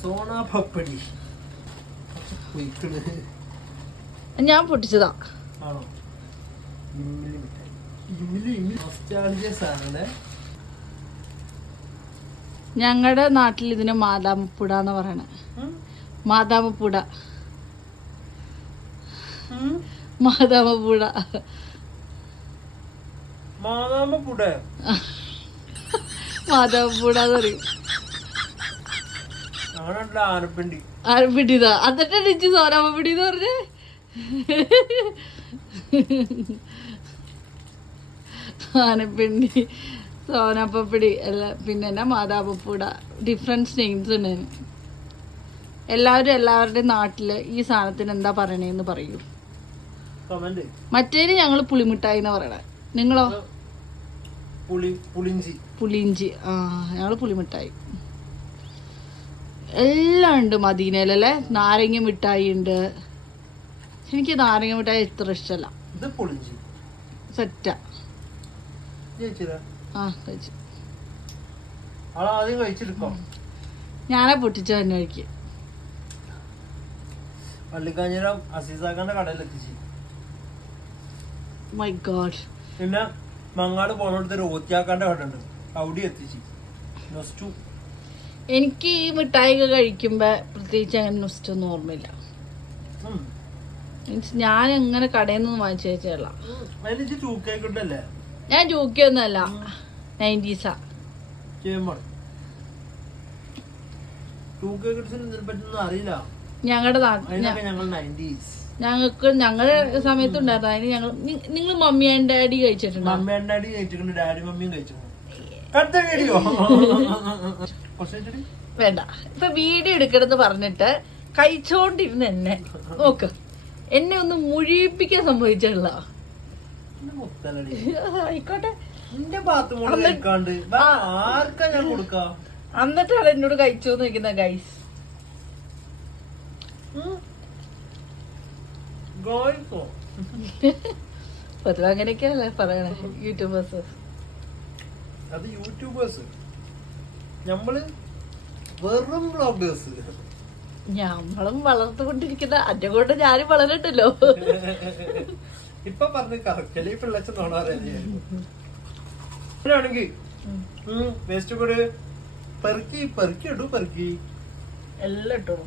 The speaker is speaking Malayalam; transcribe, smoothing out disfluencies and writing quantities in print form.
സോനാ പപ്പടി ഞാൻ പൊട്ടിച്ചതാ. ആണോ? സാധനം. ഞങ്ങളുടെ നാട്ടിൽ ഇതിന് മാതാമപ്പുട എന്ന് പറയണ. മാതാമപ്പുട. മാതാമപ്പുട. മാതാമപ്പുട. മാതാമപ്പുട എന്ന് പറയും. ആനപ്പിണ്ടി. ആനപ്പിണ്ടിതാ. എന്നിട്ട് ഡിച്ച് സോനാമപ്പിടി എന്ന് പറഞ്ഞേ. ആനപ്പിണ്ടി, സോനാപ്പപ്പിടി അല്ല, പിന്നെ എന്നാ മാതാമപ്പുട. ഡിഫറൻസ് നെയിംസ് ഉണ്ട്. എല്ലാവരും എല്ലാവരുടെയും നാട്ടില് ഈ സാധനത്തിന് എന്താ പറയണേന്ന് പറയൂ. മറ്റേന് ഞങ്ങള് പുളിമിഠായി എന്നാ പറയണേ. നിങ്ങളോ? പുളിഞ്ചി. ആ, ഞങ്ങള് പുളിമിഠായി. എല്ലാം ഉണ്ട് മദീനയിലല്ലേ. നാരങ്ങ മിഠായി ഉണ്ട്. എനിക്ക് നാരങ്ങ മിഠായി ഇത്ര ഇഷ്ടമല്ല. സെറ്റാ. ആ, കഴിച്ചു. ഞാനാ പൊട്ടിച്ച തന്നെ കഴിക്കും. പള്ളിക്കാഞ്ഞിരം അസീസാക്കാന്റെ കടയിലെത്തിച്ച്. My god. പിന്നെ മങ്ങാട് പോണോടത്ത് റോത്തിയാക്കാന്റെ കട ഉണ്ട്, അവിടെ എത്തിച്ച്. എനിക്ക് ഈ മിഠായി ഒക്കെ കഴിക്കുമ്പോ പ്രത്യേകിച്ച് അങ്ങനെ നൊസ്റ്റൊന്നും ഓർമ്മയില്ല. മീൻസ് ഞാൻ എങ്ങനെ കടയിൽ നിന്ന് വാങ്ങിച്ചു വെച്ചല്ല. ഞാൻ ജൂക്കിയൊന്നുമല്ല, 90s. അറിയില്ല. ഞങ്ങളുടെ ഞങ്ങളുടെ സമയത്തുണ്ടായിരുന്നു. അതിന് ഞങ്ങൾ, നിങ്ങൾ മമ്മി ആൻഡ് ഡാഡി കഴിച്ചിട്ടുണ്ടോ? ഡാഡി മമ്മിയും കഴിച്ചിട്ടുണ്ട്. വേണ്ട, ഇപ്പൊ വീഡിയോ എടുക്കണമെന്ന് പറഞ്ഞിട്ട് കഴിച്ചോണ്ടിരുന്ന എന്നെ നോക്ക്. എന്നെ ഒന്ന് മുഴിപ്പിക്കാൻ സംഭവിച്ചുള്ള. ആയിക്കോട്ടെ. എന്നിട്ടാണ് എന്നോട് കഴിച്ചോന്ന് വെക്കുന്ന ഗൈസ്. പൊതുവെ അങ്ങനെയൊക്കെയല്ലേ പറയണേ യൂട്യൂബേഴ്സ്. അത് യൂട്യൂബേഴ്സ്, നമ്മള് വെറും വ്ളോഗേഴ്സ്. ഞമ്മളും വളർത്തുകൊണ്ടിരിക്കുന്ന അന്റെ കൊണ്ട് ഞാനും വളരട്ടല്ലോ. ഇപ്പൊ പറഞ്ഞ് കറക്റ്റല്ലേ പിള്ളച്ച തോന്നാറാണെങ്കിൽ വേസ്റ്റ് കൂടെ പെറുക്കി പെറുക്കി ഇടൂ. പെറുക്കി എല്ലാം ഇട്ടോളൂ.